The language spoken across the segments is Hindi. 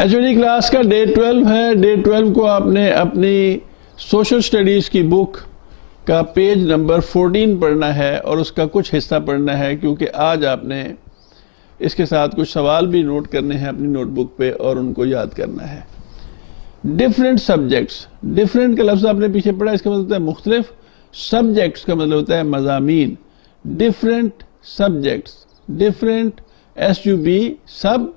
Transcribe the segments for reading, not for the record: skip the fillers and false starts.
एचओडी क्लास का डे 12 है। डे 12 को आपने अपनी सोशल स्टडीज़ की बुक का पेज नंबर 14 पढ़ना है और उसका कुछ हिस्सा पढ़ना है, क्योंकि आज आपने इसके साथ कुछ सवाल भी नोट करने हैं अपनी नोटबुक पे और उनको याद करना है। डिफरेंट सब्जेक्ट्स, डिफरेंट का लफ्ज़ आपने पीछे पढ़ा, इसका मतलब होता है मुख्तलिफ। सब्जेक्ट्स का मतलब होता है मज़ामीन। Different subjects, different SUB sub,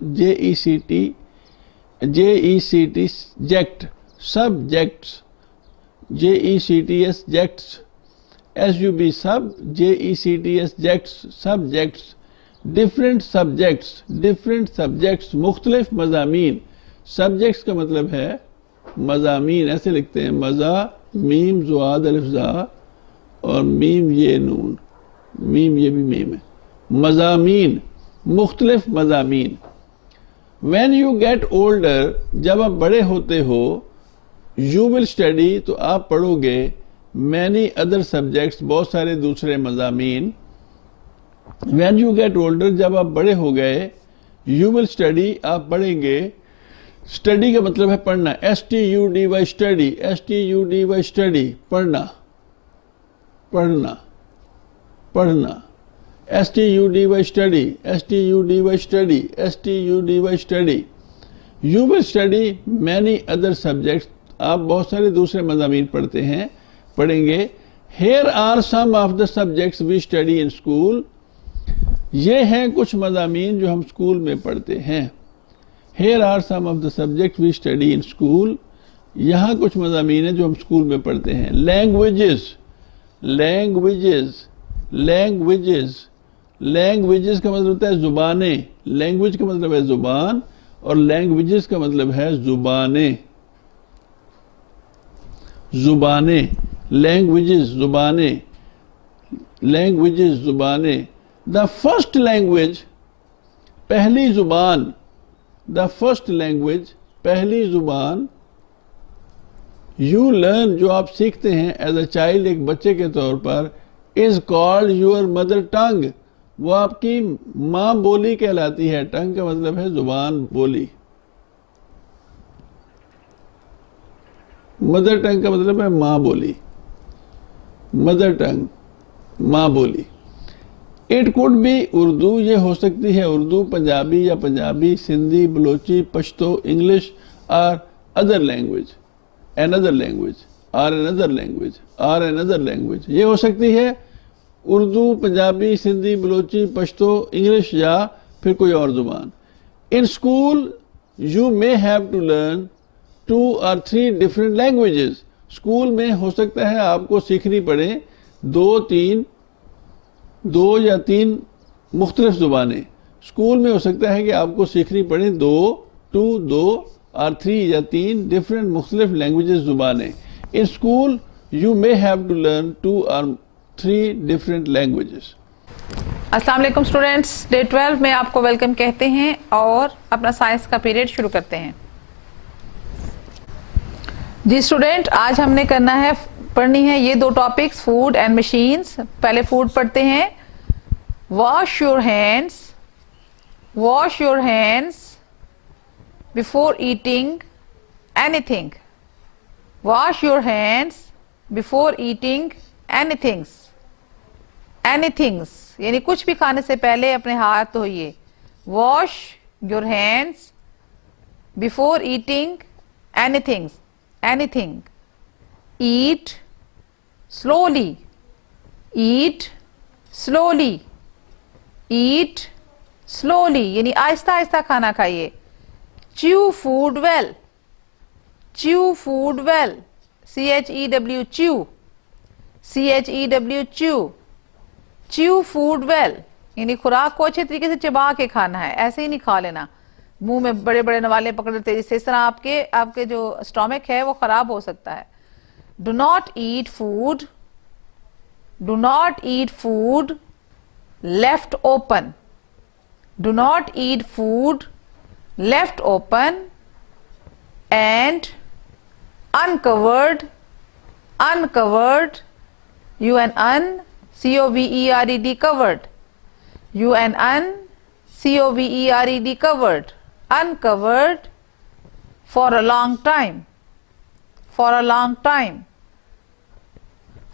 JECT ject, subjects, JECTS jects, SUB sub, JECTS jects, subjects. Different subjects, different subjects, मुख्तलिफ मज़ामीन। सब्जेक्ट्स का मतलब है मज़ामीन, ऐसे लिखते हैं मज़ा, मीम ज़ुआद अलिफ़ और मीम ये नून, मीम ये भी मीम है। मज़ामीन, मुख्तलिफ मज़ामीन। When you get older, जब आप बड़े होते हो, you will study, तो आप पढ़ोगे many other subjects, बहुत सारे दूसरे मज़ामीन। When you get older, जब आप बड़े हो गए, you will study, आप पढ़ेंगे। स्टडी का मतलब है पढ़ना, STUDY स्टडी, STUDY स्टडी, पढ़ना, पढ़ना, पढ़ना। STUDY study, STUDY study, STUDY study. You will study many other subjects, आप बहुत सारे दूसरे मज़ामीन पढ़ते हैं, पढ़ेंगे। Here are some of the subjects we study in school, ये हैं कुछ मज़ामीन जो हम स्कूल में पढ़ते हैं। Here are some of the subjects we study in school, यहाँ कुछ मज़ामीन हैं जो हम स्कूल में पढ़ते हैं। Languages, languages, languages, लैंग्वेजेस का मतलब होता है ज़ुबानें। लैंग्वेज का मतलब है ज़ुबान और लैंग्वेजेस का मतलब है ज़ुबानें, ज़ुबानें। लैंग्वेजेस ज़ुबानें, लैंग्वेजेस ज़ुबानें। द फर्स्ट लैंग्वेज, पहली ज़ुबान। द फर्स्ट लैंग्वेज, पहली ज़ुबान। यू लर्न, जो आप सीखते हैं एज अ चाइल्ड, एक बच्चे के तौर पर, is called your mother tongue, वो आपकी माँ बोली कहलाती है। टंग का मतलब है जुबान, बोली। मदर टंग का मतलब है माँ बोली, मदर टंग, माँ बोली। इट कुड बी उर्दू, ये हो सकती है उर्दू, पंजाबी या पंजाबी, सिंधी, बलोची, पश्तो, इंग्लिश और अदर लैंग्वेज, अनदर लैंग्वेज, और अनदर लैंग्वेज, और अनदर लैंग्वेज। ये हो सकती है उर्दू, पंजाबी, सिंधी, बलोची, पश्तो, इंग्लिश या फिर कोई और जुबान। In school you may have to learn 2 or 3 different languages, school में हो सकता है आपको सीखनी पड़े 2 या 3 मुख्तलिफ जुबानें। स्कूल में हो सकता है कि आपको सीखनी पड़े 2 और 3 या 3 डिफरेंट मुख्तलिफ लैंग्वेजेस, जुबानें। In school you may have to learn 2 or 3 different languages. अस्सलाम वालेकुम स्टूडेंट्स, डे 12 में आपको वेलकम कहते हैं और अपना साइंस का पीरियड शुरू करते हैं। जी स्टूडेंट, आज हमने करना है, पढ़नी है ये 2 टॉपिक्स, फूड एंड मशीन्स। पहले फूड पढ़ते हैं। Wash your hands, wash your hands before eating anything. Wash your hands before eating anythings. Anythings यानी कुछ भी खाने से पहले अपने हाथ धोइए। Wash your hands before eating anythings, anything. Eat slowly, eat slowly, eat slowly यानी आहिस्ता आहिस्ता खाना खाइए। Chew food well, chew food well, CHEW chew, CHEW chew, chew food well यानी खुराक को अच्छे तरीके से चबा के खाना है, ऐसे ही नहीं खा लेना, मुंह में बड़े बड़े नवाले पकड़ते, जिससे इस तरह आपके जो स्टोमक है वो खराब हो सकता है। Do not eat food, do not eat food left open, do not eat food left open and uncovered, uncovered, UNCOVERED, covered, UNCOVERED, covered, uncovered, for a long time, for a long time,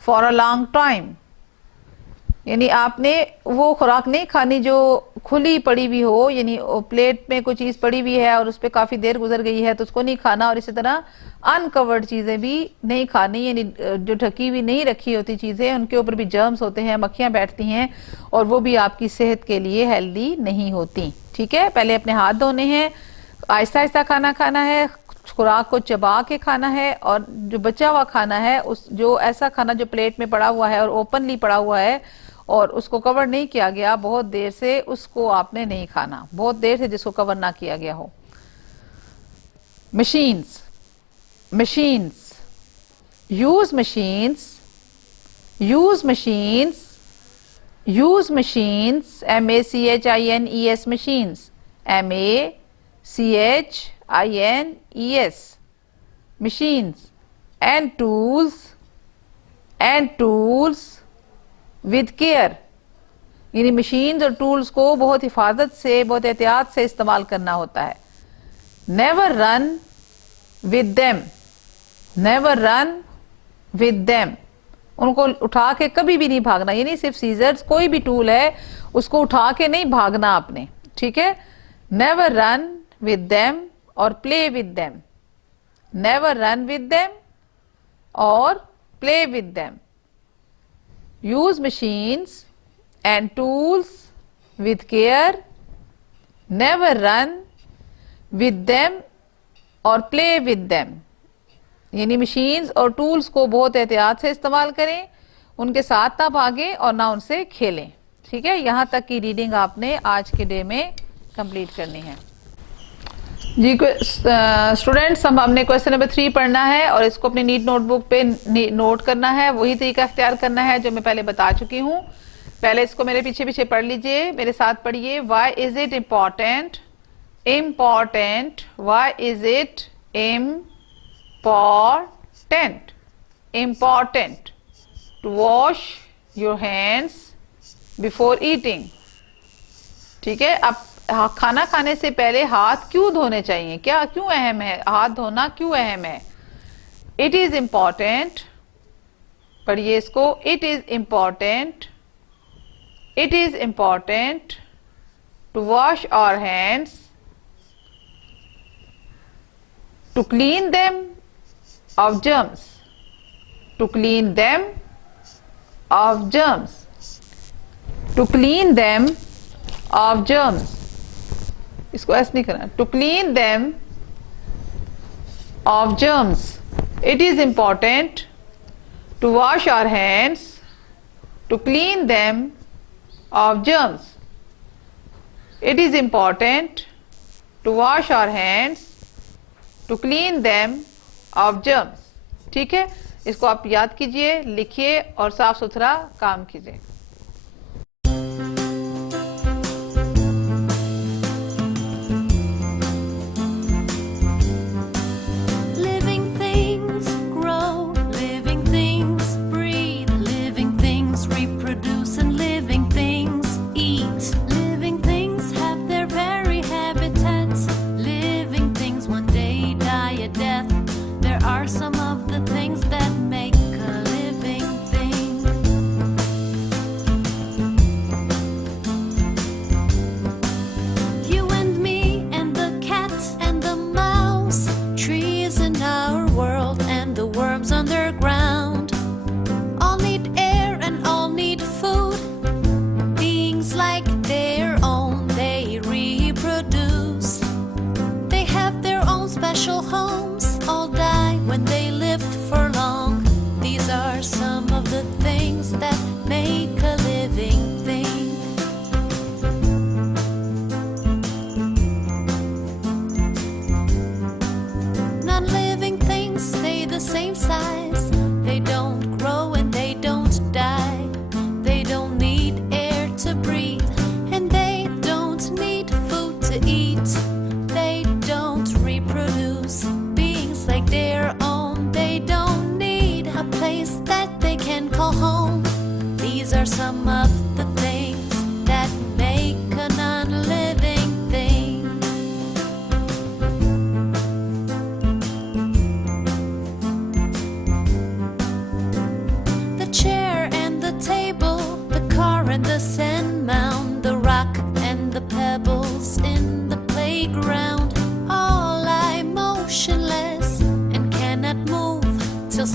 for a long time. यानी आपने वो खुराक नहीं खानी जो खुली पड़ी हुई हो, यानी प्लेट में कोई चीज़ पड़ी हुई है और उस पर काफ़ी देर गुजर गई है तो उसको नहीं खाना, और इसी तरह अनकवर्ड चीज़ें भी नहीं खानी, यानी जो ढकी हुई नहीं रखी होती चीज़ें उनके ऊपर भी जर्म्स होते हैं, मक्खियाँ बैठती हैं और वो भी आपकी सेहत के लिए हेल्दी नहीं होती। ठीक है, पहले अपने हाथ धोने हैं, आहिस्ता आहिस्ता खाना खाना है, खुराक को चबा के खाना है, और जो बचा हुआ खाना है उस जो ऐसा खाना जो प्लेट में पड़ा हुआ है और ओपनली पड़ा हुआ है और उसको कवर नहीं किया गया बहुत देर से, उसको आपने नहीं खाना, बहुत देर से जिसको कवर ना किया गया हो। Machines, machines, use machines, use machines, use machines, M-A-C-H-I-N-E-S, machines, M-A-C-H-I-N-E-S, machines, and tools with care, यानी machines और tools को बहुत हिफाजत से, बहुत एहतियात से इस्तेमाल करना होता है। never run with them, never run with them, उनको उठा के कभी भी नहीं भागना, यानी सिर्फ सीजर्स, कोई भी टूल है उसको उठा के नहीं भागना आपने। ठीक है, never run with them और play with them, never run with them और play with them, use machines and tools with care, never run with them और play with them, यानी मशीन्स और टूल्स को बहुत एहतियात से इस्तेमाल करें, उनके साथ ना भागें और ना उनसे खेलें। ठीक है, यहाँ तक की रीडिंग आपने आज के डे में कंप्लीट करनी है। जी स्टूडेंट्स, हमने क्वेश्चन नंबर 3 पढ़ना है और इसको अपनी नीट नोटबुक पे नोट करना है, वही तरीका अख्तियार करना है जो मैं पहले बता चुकी हूँ। पहले इसको मेरे पीछे पीछे पढ़ लीजिए, मेरे साथ पढ़िए। Why is it important, important, why is it important, important to wash your hands before eating। ठीक है, अब खाना खाने से पहले हाथ क्यों धोने चाहिए, क्या क्यों अहम है, हाथ धोना क्यों अहम है। इट इज इम्पॉर्टेंट, पढ़िए इसको, it is important, it is important to wash our hands, to clean them of germs, to clean them of germs, to clean them of germs, इसको ऐसे नहीं करना, to clean them of germs। It is important to wash our hands, to clean them of germs। It is important to wash our hands, to clean them of germs। ठीक है, इसको आप याद कीजिए, लिखिए और साफ सुथरा काम कीजिए। Some of the things that make a living thing.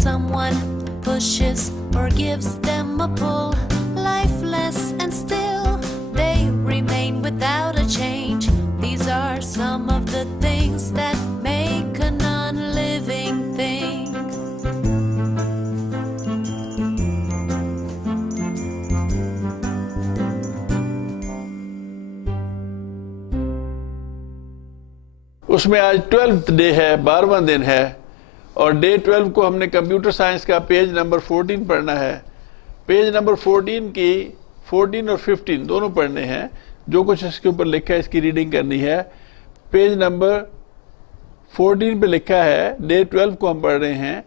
someone pushes or gives them a pull, lifeless and still they remain without a change. These are some of the things that make a non-living thing. उसमें आज 12th डे है, 12वां दिन है, और डे 12 को हमने कंप्यूटर साइंस का पेज नंबर 14 पढ़ना है। पेज नंबर 14 की 14 और 15 दोनों पढ़ने हैं। जो कुछ इसके ऊपर लिखा है इसकी रीडिंग करनी है। पेज नंबर 14 पे लिखा है, डे 12 को हम पढ़ रहे हैं।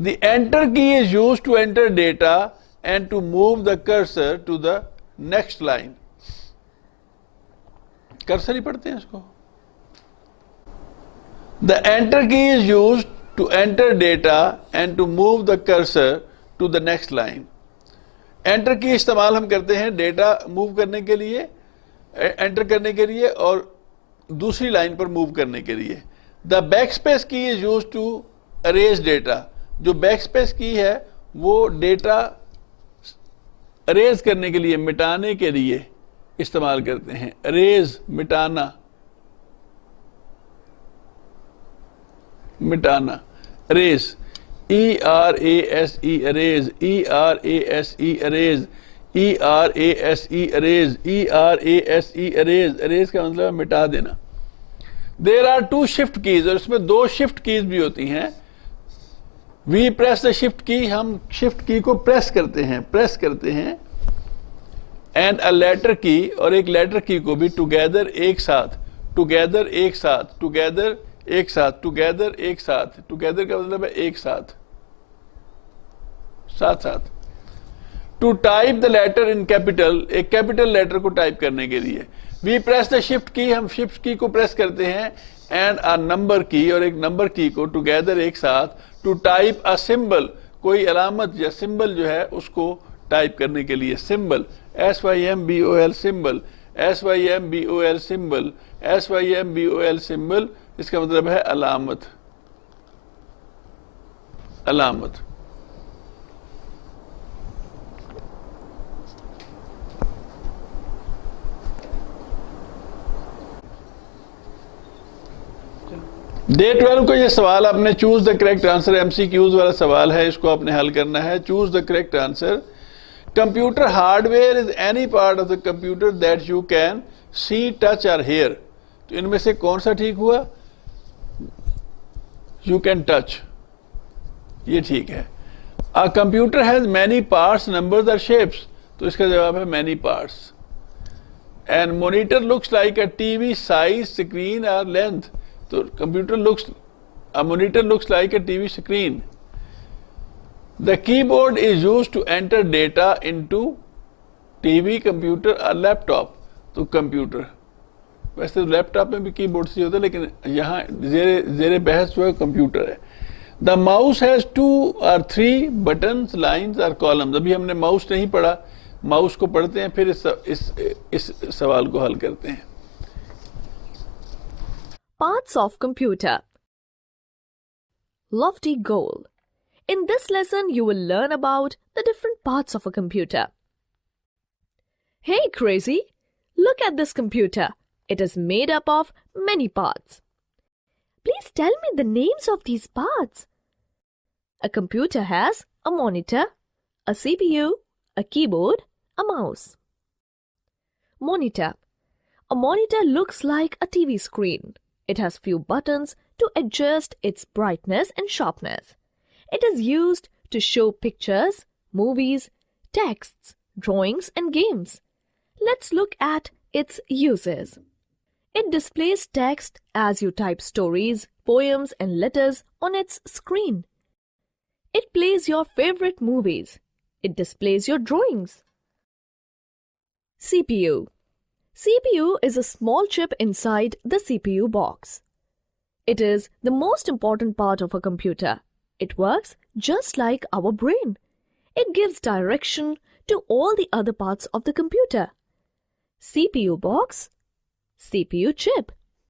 The enter key is used to enter data and to move the cursor to the next line. Cursor ही पढ़ते हैं इसको। The enter key is used to enter data and to move the cursor to the next line. Enter की इस्तेमाल हम करते हैं डेटा मूव करने के लिए, एंटर करने के लिए और दूसरी लाइन पर मूव करने के लिए। The backspace key is used to erase data. जो backspace की है वो डेटा erase करने के लिए, मिटाने के लिए इस्तेमाल करते हैं। erase मिटाना, मिटाना, erase, E-R-A-S-E, erase, E-R-A-S-E, erase, E-R-A-S-E, erase, E-R-A-S-E, erase, erase का मतलब है मिटा देना। There are 2 shift keys, और इसमें 2 shift keys भी होती हैं। We press the shift key, हम shift key को press करते हैं, and a letter key, और एक letter key को भी together एक साथ, together एक साथ, together एक साथ, टुगेदर एक साथ, टुगेदर का मतलब है एक साथ, साथ साथ। To type the letter in capital, एक कैपिटल लेटर को टाइप करने के लिए। वी प्रेस द शिफ्ट की, हम शिफ्ट की को प्रेस करते हैं, एंड अ नंबर की, और एक नंबर की को टुगेदर एक साथ। टू टाइप अ सिंबल, कोई अलामत या सिंबल जो है उसको टाइप करने के लिए। Symbol, SYMBOL symbol, SYMBOL symbol, SYMBOL symbol, इसका मतलब है अलामत, अलामत। डे 12 को ये सवाल आपने choose the correct answer, MCQs वाला सवाल है, इसको आपने हल करना है। Choose the correct answer. Computer hardware is any part of the computer that you can see, touch और हेयर। तो इनमें से कौन सा ठीक हुआ? You can touch, ये ठीक है। A computer has many parts, numbers or shapes, तो इसका जवाब है many parts. And monitor looks like a TV size, screen or length, तो a monitor looks like a TV screen. The keyboard is used to enter data into TV, computer or laptop, तो computer। वैसे लैपटॉप में भी कीबोर्ड से होता है, लेकिन यहाँ जेरे बहस जो है कंप्यूटर है। The mouse has 2 or 3 buttons, lines और कॉलम्स। अभी हमने माउस नहीं पढ़ा, माउस को पढ़ते हैं, फिर इस सवाल को हल करते हैं। Parts of computer. Lofty goal. In this lesson, you will learn about the different parts of a computer. Hey, crazy! Look at this computer. It is made up of many parts. Please tell me the names of these parts. A computer has a monitor, a CPU, a keyboard, a mouse. Monitor. A monitor looks like a TV screen. It has few buttons to adjust its brightness and sharpness. It is used to show pictures, movies, texts, drawings and games. Let's look at its uses. It displays text as you type stories, poems and letters on its screen. It plays your favorite movies. It displays your drawings. CPU. CPU is a small chip inside the CPU box. It is the most important part of a computer. It works just like our brain. It gives direction to all the other parts of the computer. CPU box, CPU chip.